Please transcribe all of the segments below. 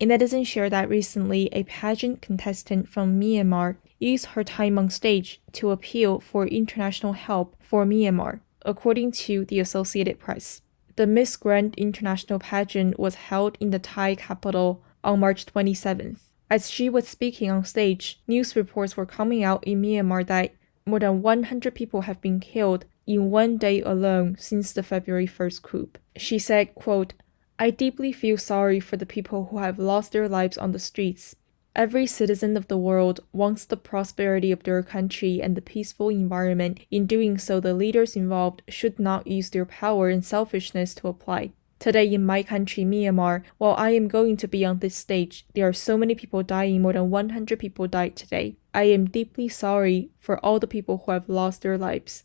Netizen shared that recently a pageant contestant from Myanmar used her time on stage to appeal for international help for Myanmar, according to the Associated Press. The Miss Grand International pageant was held in the Thai capital on March 27th. As she was speaking on stage, news reports were coming out in Myanmar that more than 100 people have been killed in one day alone since the February 1st coup. She said, quote, "I deeply feel sorry for the people who have lost their lives on the streets. Every citizen of the world wants the prosperity of their country and the peaceful environment. In doing so, the leaders involved should not use their power and selfishness to apply. Today in my country, Myanmar, while I am going to be on this stage, there are so many people dying. More than 100 people died today. I am deeply sorry for all the people who have lost their lives.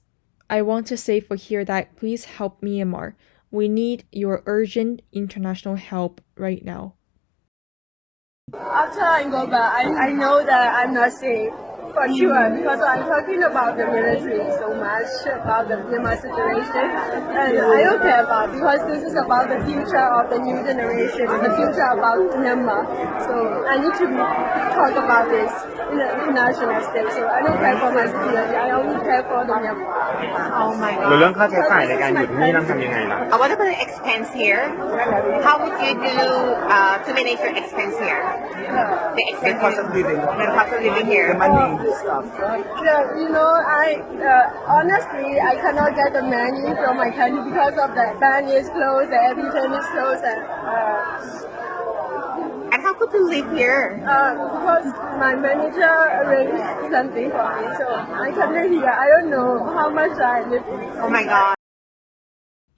I want to say for here that please help Myanmar. We need your urgent international help right now." After I go back, I know that I'm not safe for sure because I'm talking about the military so much, about the Myanmar situation, and I don't care about because this is about the future of the new generation, the future about Myanmar. So I need to talk about this in the international stage. So I don't care for my security. I only care for the Myanmar. Oh my หรือ god. เรื่องค่าใช้จ่ายในการอยู่ที่นี่ต้องทำยังไงล่ะ What about the expense here? How would you do to manage your expense here? The expense cost of living. The cost of living here. The money stuff. Yeah, you know, honestly, I cannot get the money from my country because of the bank is closed, everything is closed, And how could you live here? because my manager arranged something for me, so I can live here. I don't know how much I live. Oh my god.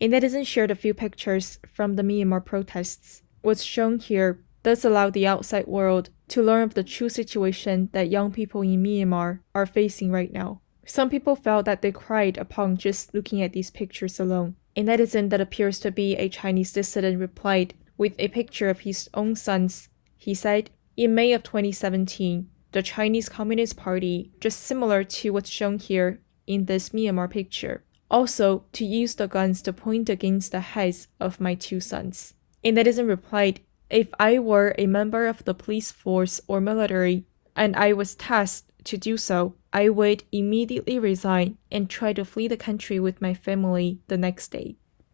Netizen shared a few pictures from the Myanmar protests. What's shown here does allow the outside world to learn of the true situation that young people in Myanmar are facing right now. Some people felt that they cried upon just looking at these pictures alone. A netizen that appears to be a Chinese dissident replied with a picture of his own sons. He said, "In May of 2017, the Chinese Communist Party, just similar to what's shown here in this Myanmar picture, also to use the guns to point against the heads of my two sons." A netizen replied, "If I were a member of the police force or military, and I was tasked to do so, I would immediately resign and try to flee the country with my family the next day."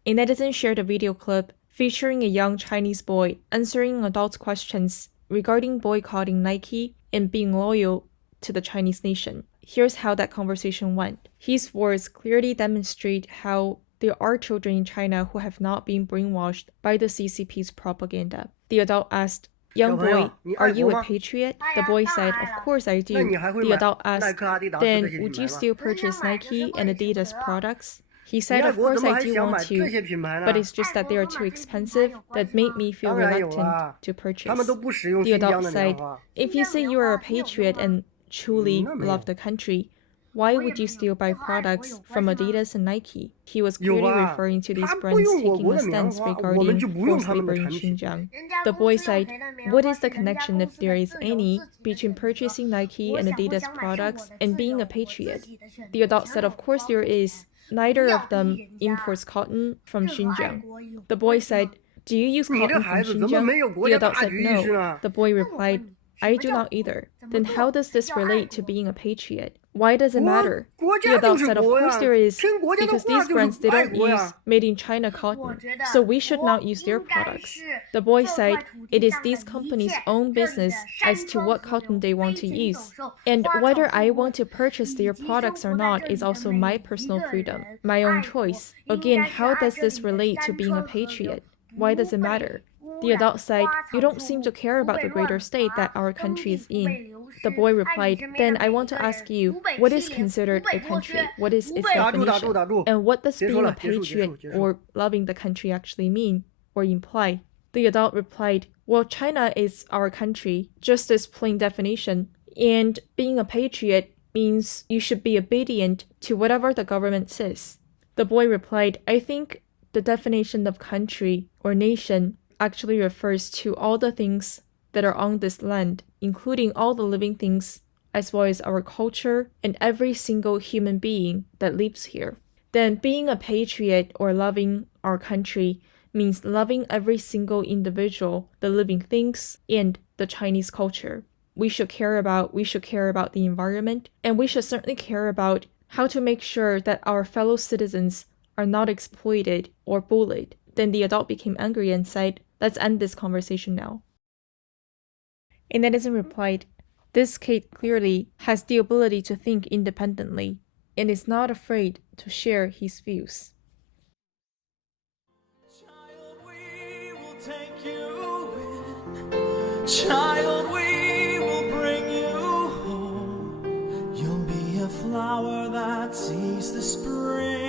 A netizen shared a video clip featuring a young Chinese boy answering adult questions regarding boycotting Nike and being loyal to the Chinese nation. Here's how that conversation went. His words clearly demonstrate how there are children in China who have not been brainwashed by the CCP's propaganda. The adult asked, "Young boy, are you a patriot?" The boy said, "Of course I do." The adult asked, "Then would you still purchase Nike and Adidas products?" He said, "Of course I do want to, but it's just that they are too expensive that made me feel reluctant to purchase." The adult said, "If you say you are a patriot and truly love the country, why would you still buy products from Adidas and Nike?" He was clearly referring to these brands taking a stance regarding forced labor in Xinjiang. The boy said, "What is the connection, if there is any, between purchasing Nike and Adidas products and being a patriot?" The adult said, "Of course there is. Neither of them imports cotton from Xinjiang." The boy said, "Do you use cotton from Xinjiang?" The adult said no. The boy replied, "I do not either. Then how does this relate to being a patriot? Why does it matter?" The adult said, "Of course there is, because these brands, they don't use made in China cotton, so we should not use their products." The boy said, "It is these companies' own business as to what cotton they want to use. And whether I want to purchase their products or not is also my personal freedom, my own choice. Again, how does this relate to being a patriot? Why does it matter?" The adult said, "You don't seem to care about the greater state that our country is in." The boy replied, "Then I want to ask you, what is considered a country? What is its definition? And what does being a patriot or loving the country actually mean or imply?" The adult replied, "Well, China is our country, just as plain definition, and being a patriot means you should be obedient to whatever the government says." The boy replied, "I think the definition of country or nation actually refers to all the things that are on this land, including all the living things, as well as our culture and every single human being that lives here." then being a patriot or loving our country means loving every single individual, the living things, and the Chinese culture. We should care about the environment, and we should certainly care about how to make sure that our fellow citizens are not exploited or bullied. Then the adult became angry and said, "Let's end this conversation now." A netizen replied, "This kid clearly has the ability to think independently and is not afraid to share his views." Child, we will take you in. Child, we will bring you home. You'll be a flower that sees the spring.